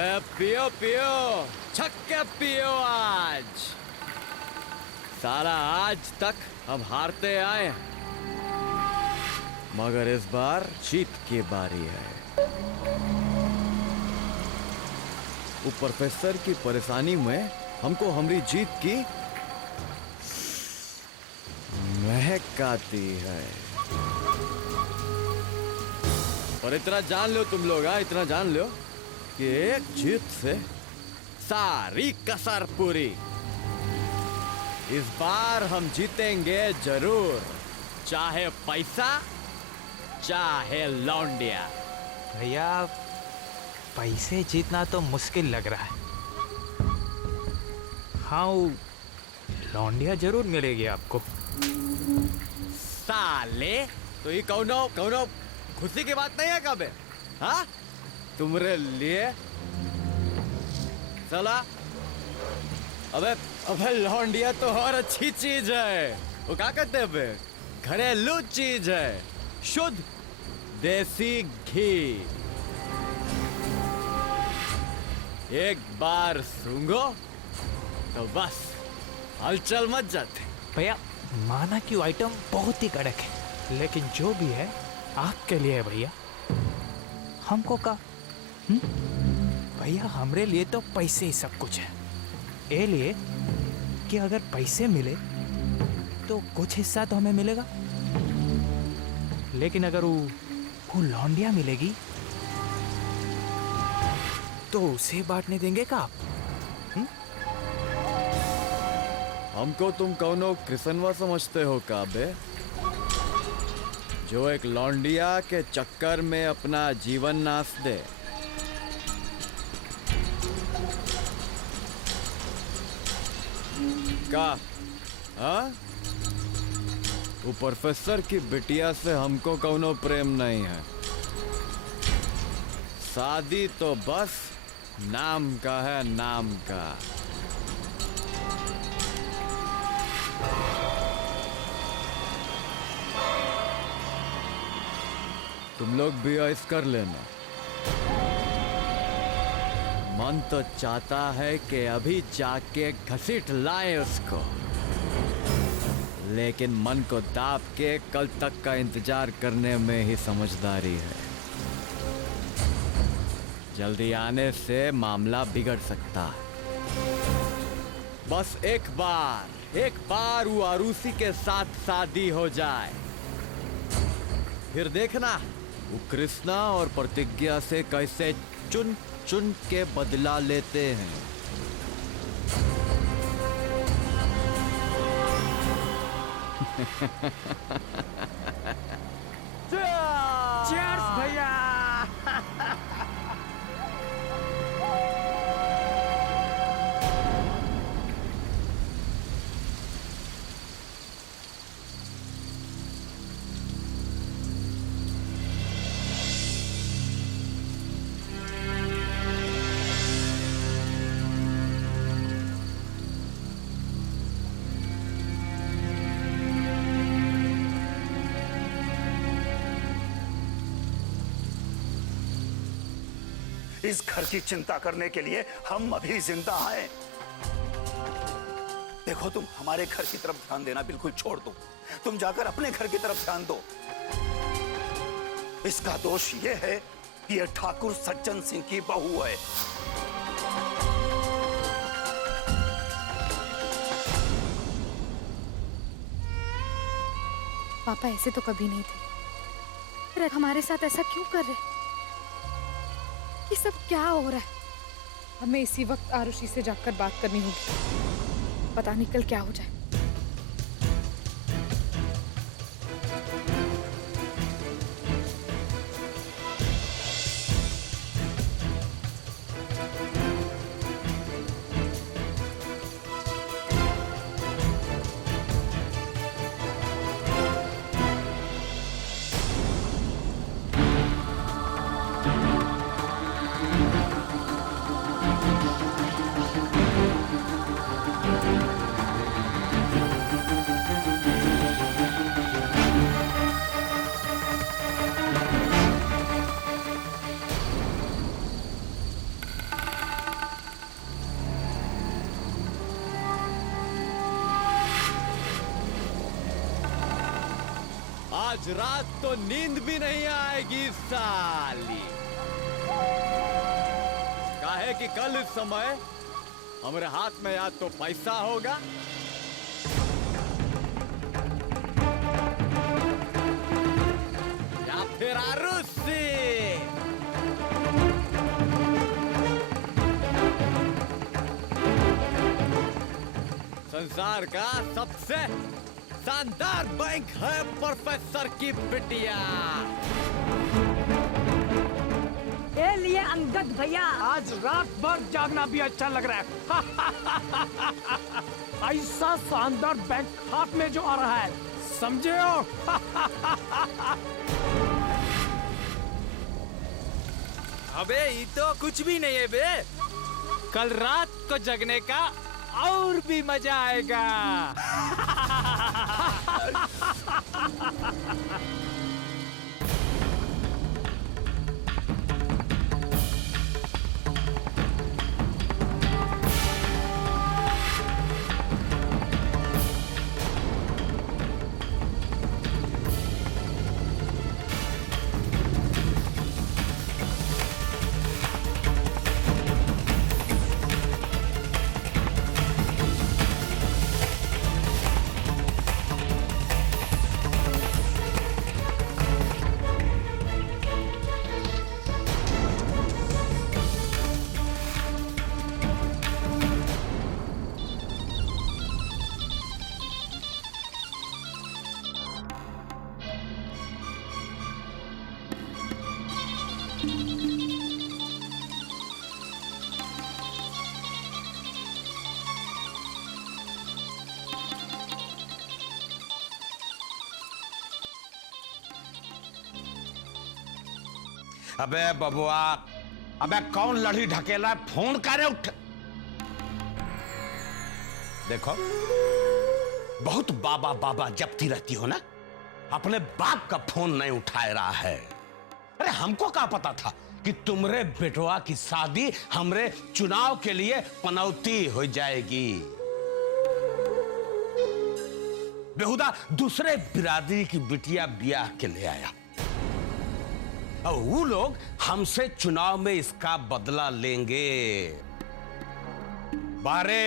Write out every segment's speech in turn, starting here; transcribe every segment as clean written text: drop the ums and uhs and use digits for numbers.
अबे पियो पियो, छक्के पियो आज। साला आज तक हम हारते आए हैं, मगर इस बार जीत की बारी है। वो प्रोफेसर की परेशानी में हमको हमारी जीत की महक आती है। और इतना जान लो तुम लोग, इतना जान लो कि एक जीत से सारी कसर पूरी। इस बार हम जीतेंगे जरूर, चाहे पैसा चाहे लौंडिया। भैया पैसे जीतना तो मुश्किल लग रहा है। हाँ लौंडिया जरूर मिलेगी आपको। साले तो ये कौनो कौनो खुशी की बात नहीं है कब है? हाँ तुम्हारे लिए चला। अबे अबे लौंडिया तो और अच्छी चीज है। वो क्या कहते हैं बे? घरेलू चीज है, शुद्ध देसी घी। एक बार सूंघो तो बस हलचल मच जाते। भैया माना कि वो आइटम बहुत ही कड़क है, लेकिन जो भी है आपके लिए है भैया। हमको का भैया हमरे लिए तो पैसे ही सब कुछ है। ये लिए कि अगर पैसे मिले तो कुछ हिस्सा तो हमें मिलेगा, लेकिन अगर वो लौंडिया मिलेगी तो उसे बांटने देंगे का आप? हमको तुम कौनो कृष्णवा समझते हो का बे? जो एक लौंडिया के चक्कर में अपना जीवन नाश दे। का हाँ? वो प्रोफेसर की बिटिया से हमको कौनो प्रेम नहीं है। शादी तो बस नाम का है, नाम का। तुम लोग भी ऐसा कर लेना। मन तो चाहता है कि अभी जाके घसीट लाए उसको, लेकिन मन को दाब के कल तक का इंतजार करने में ही समझदारी है। जल्दी आने से मामला बिगड़ सकता है। बस एक बार वो आरूसी के साथ शादी हो जाए, फिर देखना वो कृष्णा और प्रतिज्ञा से कैसे चुन चुन के बदला लेते हैं। चीयर्स भैया। इस घर की चिंता करने के लिए हम अभी जिंदा हैं। देखो तुम हमारे घर की तरफ ध्यान देना बिल्कुल छोड़ दो। तुम जाकर अपने घर की तरफ ध्यान दो। इसका दोष यह है कि यह ठाकुर सज्जन सिंह की बहू है। पापा ऐसे तो कभी नहीं थे, फिर हमारे साथ ऐसा क्यों कर रहे? ये सब क्या हो रहा है? हमें इसी वक्त आरुषि से जाकर बात करनी होगी। पता नहीं कल क्या हो जाए। आज रात तो नींद भी नहीं आएगी साली। काहे कि कल इस समय हमारे हाथ में या तो पैसा होगा या फिर आरुषी। संसार का सबसे शानदार बैंक है प्रोफेसर की बिटिया। ये लिए अंगद भैया, आज रात भर जागना भी अच्छा लग रहा है। ऐसा शानदार बैंक हाथ में जो आ रहा है, समझे हो? अबे ये तो कुछ भी नहीं है बे। कल रात को जगने का और भी मजा आएगा। अबे बबुआ, अबे कौन लड़ी ढकेला? फोन करे उठ। देखो, बहुत बाबा बाबा जपती रहती हो ना, अपने बाप का फोन नहीं उठा रहा है। अरे हमको क्या पता था कि तुम्हारे बेटवा की शादी हमरे चुनाव के लिए पनौती हो जाएगी। बेहुदा दूसरे बिरादरी की बिटिया ब्याह के ले आया और वो लोग हमसे चुनाव में इसका बदला लेंगे। बारे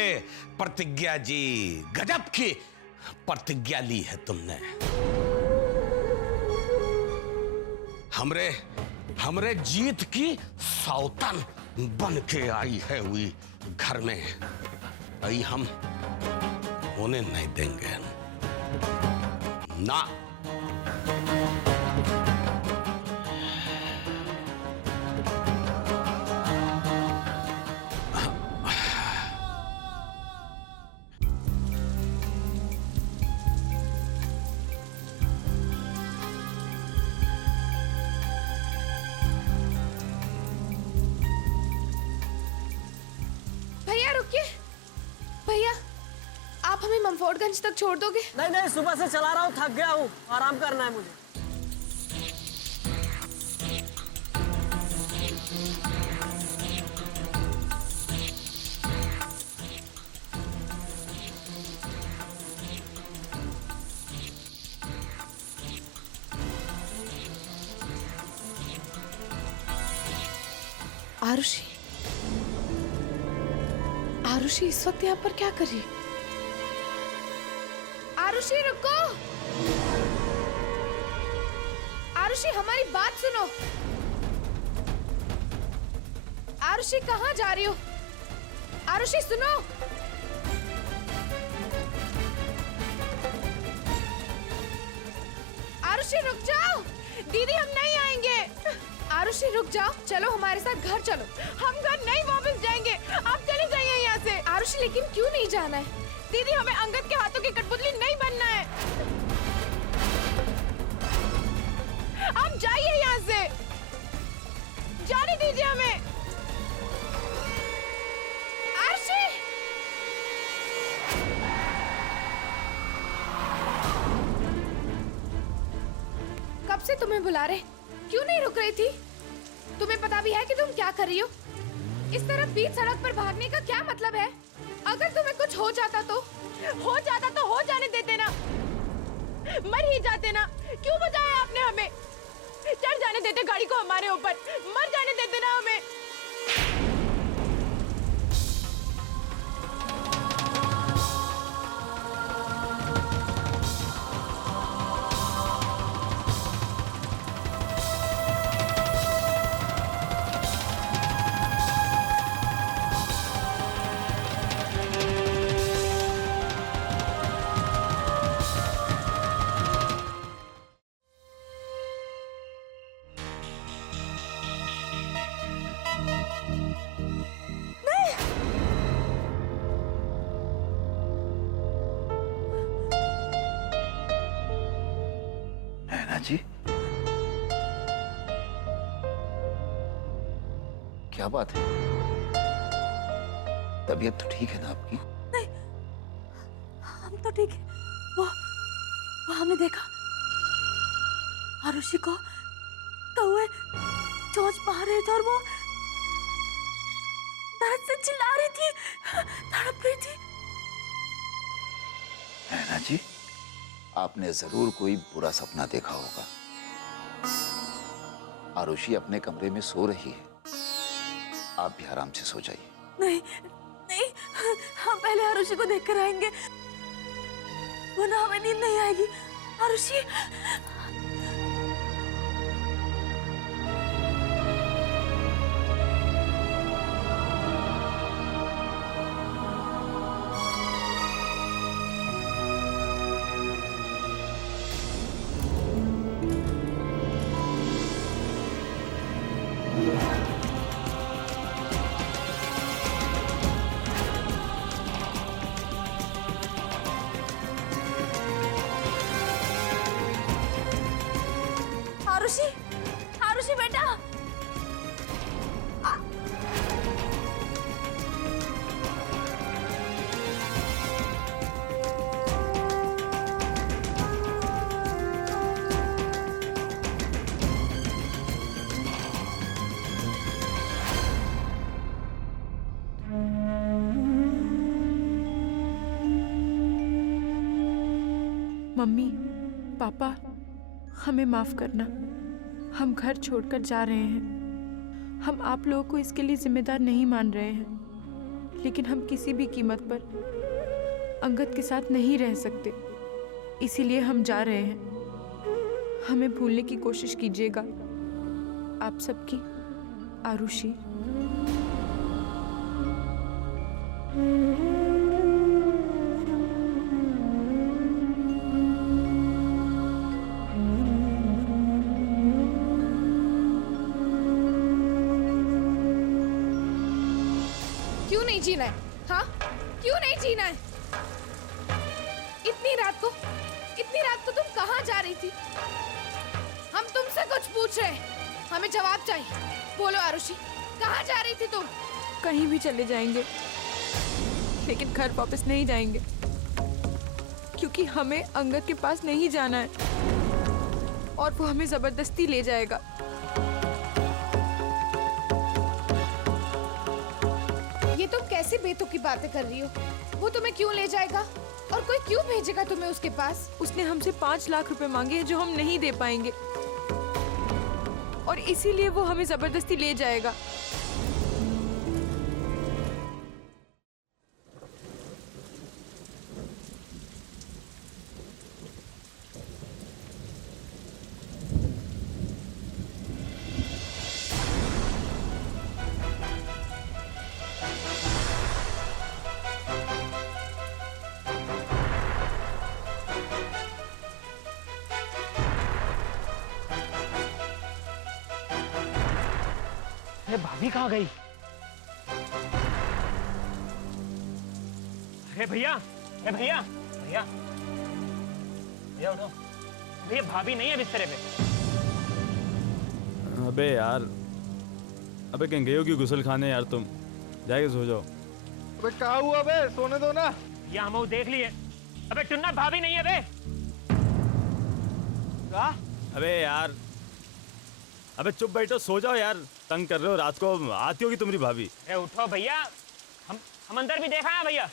प्रतिज्ञा जी, गजब की प्रतिज्ञा ली है तुमने। हमरे जीत की सौतन बन के आई है हुई घर में। अई हम होने नहीं देंगे ना। भैया, आप हमें ममफोर्डगंज तक छोड़ दोगे? नहीं नहीं, सुबह से चला रहा हूँ, थक गया हूँ, आराम करना है मुझे। आरुषि, आरुषि इस वक्त यहाँ पर क्या कर रही है? आरुषि रुको! आरुषि हमारी बात सुनो। आरुषि कहाँ जा रही हो? आरुषि सुनो। आरुषि रुक जाओ। दीदी हम नहीं आएंगे। आरुषि रुक जाओ, चलो हमारे साथ घर चलो। हम घर नहीं वापस जाएंगे, आप चले जाइए यहाँ से। आरुषि लेकिन क्यों नहीं जाना है? दीदी हमें अंगद के हाथों की कठपुतली नहीं बनना है। आप जाइए यहाँ से, जाने दीजिए हमें। आरुषि! कब से तुम्हें बुला रहे, क्यों नहीं रुक रही थी? तुम्हें पता भी है कि तुम क्या कर रही हो? इस तरह बीच सड़क पर भागने का क्या मतलब है? अगर तुम्हें कुछ हो जाता तो हो जाने देते ना, मर ही जाते ना। क्यों बचा देते गाड़ी को हमारे ऊपर, मर जाने देते ना हमें। नैना जी, क्या बात है? तबीयत तो ठीक है ना आपकी? हम तो ठीक है। वो हमने देखा आरुषि को कौवे चोंच मार रहे थे और वो दर्द से चिल्ला रही थी, तड़प रही थी। नैना जी, आपने जरूर कोई बुरा सपना देखा होगा। आरुषि अपने कमरे में सो रही है, आप भी आराम से सो जाइए। नहीं नहीं, हम पहले आरुषि को देखकर आएंगे, वरना हमें नींद नहीं आएगी। आरुषि, आरुषि, आरुषि बेटा। मम्मी, पापा, हमें माफ करना। हम घर छोड़कर जा रहे हैं। हम आप लोगों को इसके लिए जिम्मेदार नहीं मान रहे हैं, लेकिन हम किसी भी कीमत पर अंगद के साथ नहीं रह सकते, इसीलिए हम जा रहे हैं। हमें भूलने की कोशिश कीजिएगा। आप सबकी आरुषि। क्यों नहीं जीना है? हाँ, क्यों नहीं जीना है? इतनी रात को तुम कहाँ जा रही थी? हम तुमसे कुछ पूछ रहे हैं, हमें जवाब चाहिए। बोलो आरुषि, कहाँ जा रही थी तुम? कहीं भी चले जाएंगे, लेकिन घर वापस नहीं जाएंगे, क्योंकि हमें अंगद के पास नहीं जाना है और वो हमें जबरदस्ती ले जाएगा। ये तुम कैसी बेतुकी बातें कर रही हो? वो तुम्हें क्यों ले जाएगा और कोई क्यों भेजेगा तुम्हें उसके पास? उसने हमसे 5 लाख रुपए मांगे हैं जो हम नहीं दे पाएंगे, और इसीलिए वो हमें जबरदस्ती ले जाएगा। अरे भाभी कहाँ गई? अरे भैया, अरे भैया, भैया, भैया उठो। भैया भाभी नहीं है बिस्तर पे। अबे यार, अबे कहीं गए हो कि गुसल खाने यार? तुम जाके सो जाओ। अबे क्या हुआ बे? सोने दो ना। या हम वो देख लिए। अबे टुन्ना, भाभी नहीं है बे। क्या? अबे यार, अबे चुप बैठो, सो जाओ यार। तंग कर रहे हो, रात को आती होगी तुम्हारी भाभी। अरे उठो भैया, हम अंदर भी देखा है भैया।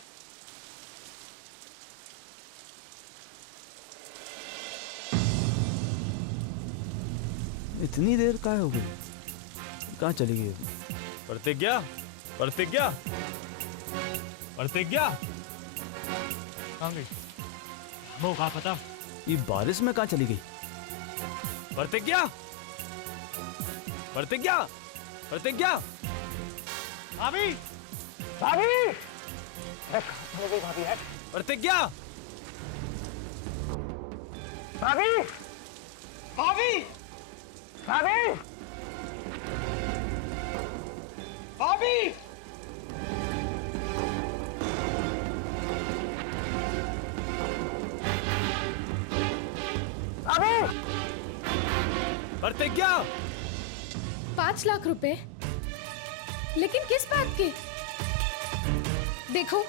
इतनी देर का हो गई? कहाँ चली गई? प्रतिज्ञा, प्रतिज्ञा, प्रतिज्ञा कहाँ गई? वो कहाँ पता? ये बारिश में कहाँ चली गई? प्रतिज्ञा, प्रतिज्ञा, प्रतिज्ञा, भाभी, भाभी, अरे कहाँ चली गई भाभी है? प्रतिज्ञा, भाभी, भाभी, भाभी, भाभी, भाभी, प्रतिज्ञा। 5 लाख रुपए? लेकिन किस बात के? देखो,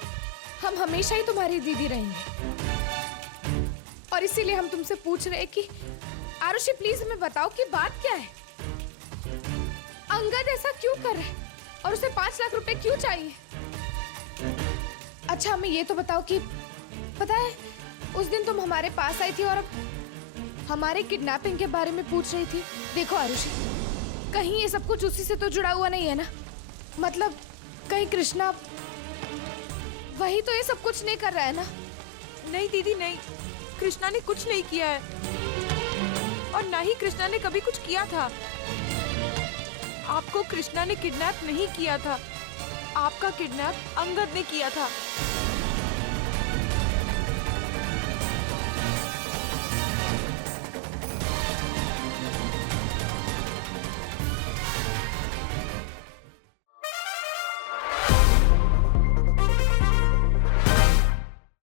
हम हमेशा ही तुम्हारी दीदी रहेंगे और इसीलिए हम तुमसे पूछ रहे हैं कि आरुषि प्लीज हमें बताओ कि बात क्या है। अंगद ऐसा क्यों कर रहा है और उसे 5 लाख रुपए क्यों चाहिए? अच्छा हमें ये तो बताओ कि पता है उस दिन तुम हमारे पास आई थी और हमारे किडनैपिंग के बारे में पूछ रही थी। देखो आरुषि, कहीं ये सब कुछ उसी से तो जुड़ा हुआ नहीं है ना? मतलब कहीं कृष्णा वही तो ये सब कुछ नहीं कर रहा है ना? नहीं दीदी नहीं, कृष्णा ने कुछ नहीं किया है और ना ही कृष्णा ने कभी कुछ किया था। आपको कृष्णा ने किडनैप नहीं किया था, आपका किडनैप अंगद ने किया था।